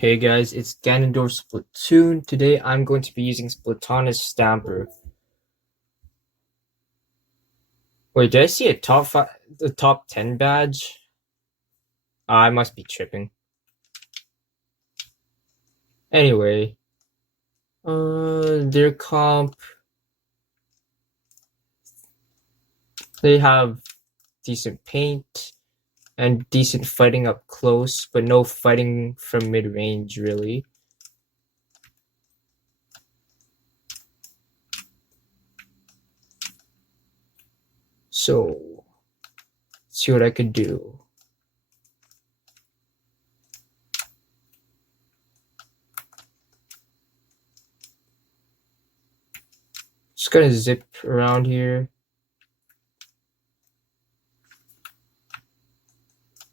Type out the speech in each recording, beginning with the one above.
Hey guys, it's Ganondorf Splatoon. Today I'm going to be using Splatoon Stamper. Wait, did I see a the top 10 badge? I must be tripping. Anyway, their comp, they have decent paint and decent fighting up close, but no fighting from mid-range really. So, let's see what I could do. Just gonna zip around here.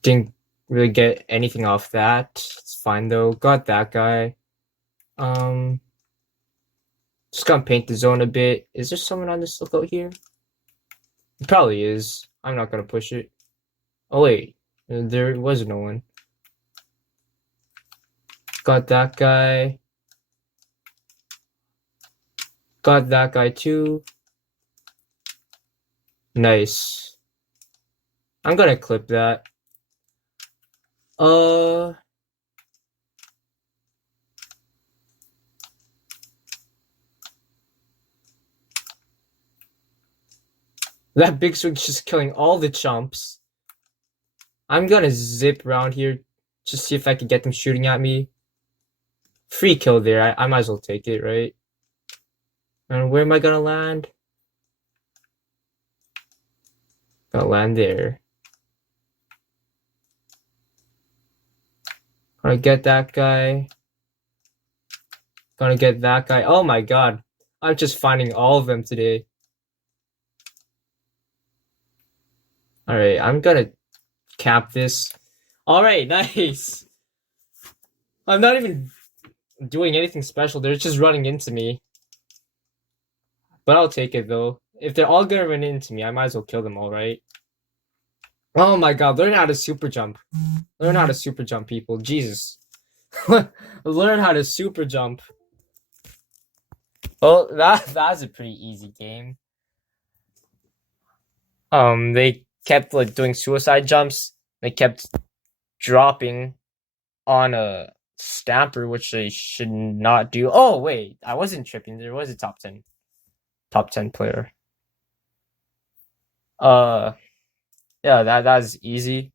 Didn't really get anything off that. It's fine though. Got that guy. Um, just gonna paint the zone a bit. Is there someone on this lookout here? It probably is. I'm not gonna push it. Oh wait, there was no one. Got that guy. Got that guy too. Nice. I'm gonna clip that. Uh, that big swing's just killing all the chumps. I'm gonna zip around here, just see if I can get them shooting at me. Free kill there. I might as well take it, right? And where am I gonna land? Gonna land there. Gonna get that guy. Gonna get that guy. Oh my god. I'm just finding all of them today. Alright, I'm gonna cap this. Alright, nice. I'm not even doing anything special. They're just running into me. But I'll take it though. If they're all gonna run into me, I might as well kill them all, right? Oh my god, learn how to super jump. Learn how to super jump, people. Jesus. Learn how to super jump. Well, that's a pretty easy game. They kept like doing suicide jumps. They kept dropping on a stamper, which they should not do. Oh wait, I wasn't tripping. There was a top 10 player. Yeah, that's easy.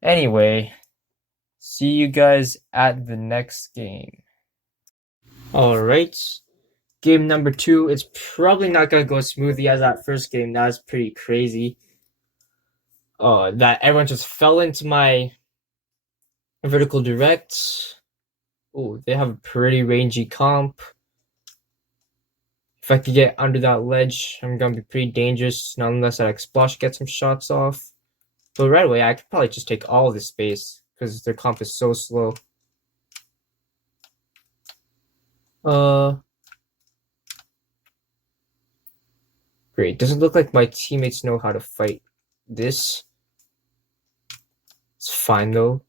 Anyway, see you guys at the next game. All right. Game number 2, it's probably not gonna go smoothly as that first game. That was pretty crazy. That everyone just fell into my vertical direct. Oh, they have a pretty rangy comp. If I could get under that ledge, I'm gonna be pretty dangerous, not unless I like splash get some shots off. But right away, I could probably just take all of this space because their comp is so slow. Great. Doesn't look like my teammates know how to fight this. It's fine though.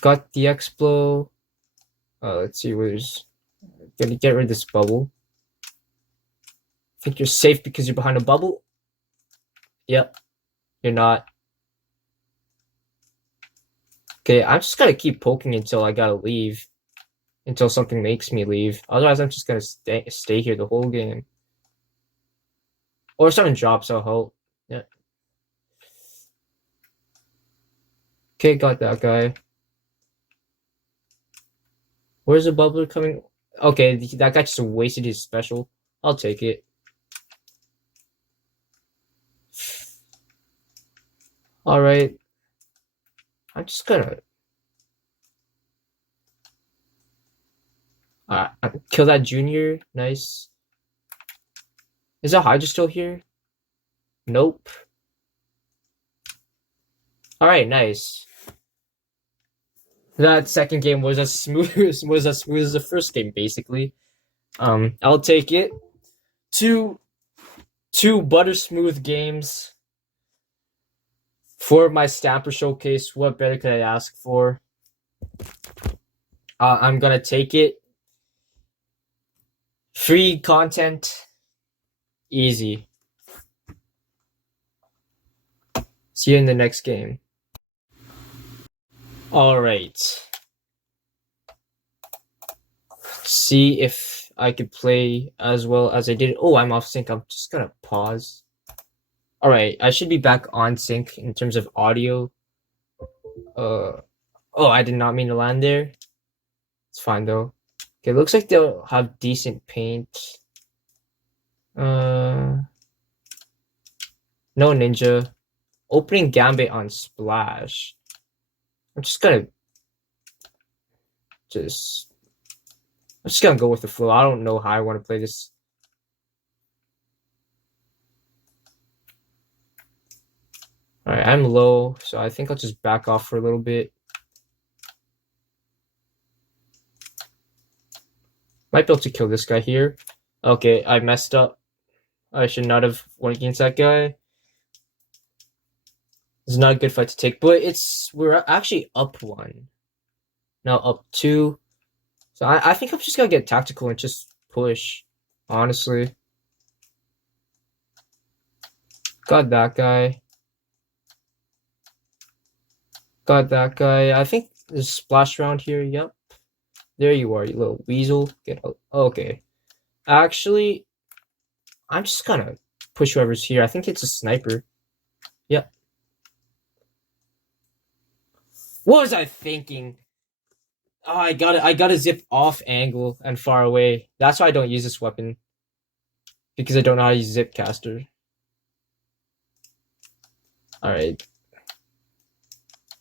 Got the Explo. Let's see where's gonna get rid of this bubble. Think you're safe because you're behind a bubble? Yep. You're not. Okay, I'm just gonna keep poking until I gotta leave. Until something makes me leave. Otherwise, I'm just gonna stay here the whole game. Or if someone drops, I'll help. Yeah. Okay, got that guy. Where's the bubbler coming? Okay, that guy just wasted his special. I'll take it. Alright. I'm just gonna kill that junior. Nice. Is that Hydra still here? Nope. Alright, nice. That second game was as smooth as the first game, basically. I'll take it. Two butter smooth games For my Stamper Showcase, what better could I ask for? I'm gonna take it. Free content. Easy. See you in the next game. Alright. See if I could play as well as I did. Oh, I'm off sync. I'm just gonna pause. Alright, I should be back on sync in terms of audio. Oh, I did not mean to land there. It's fine though. Okay, looks like they'll have decent paint. No ninja. Opening gambit on splash. I'm just gonna go with the flow. I don't know how I want to play this. Alright, I'm low, so I think I'll just back off for a little bit. Might be able to kill this guy here. Okay, I messed up. I should not have went against that guy. It's not a good fight to take, but we're actually up 1. Now up 2. So I think I'm just gonna get tactical and just push, honestly. Got that guy. Got that guy. I think there's a splash around here. Yep. There you are, you little weasel. Get out. Okay. Actually, I'm just gonna push whoever's here. I think it's a sniper. Yep. What was I thinking? Oh, I gotta zip off angle and far away. That's why I don't use this weapon. Because I don't know how to use zip caster. Alright.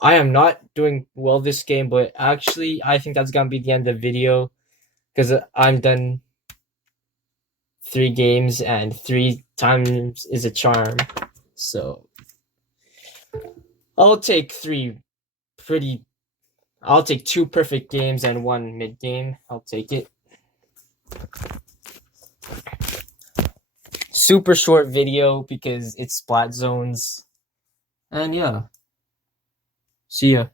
I am not doing well this game, but actually I think that's gonna be the end of the video. Because I'm done 3 games and 3 times is a charm. So I'll take 2 perfect games and 1 mid game. I'll take it. Super short video because it's Splat Zones. And yeah. See ya.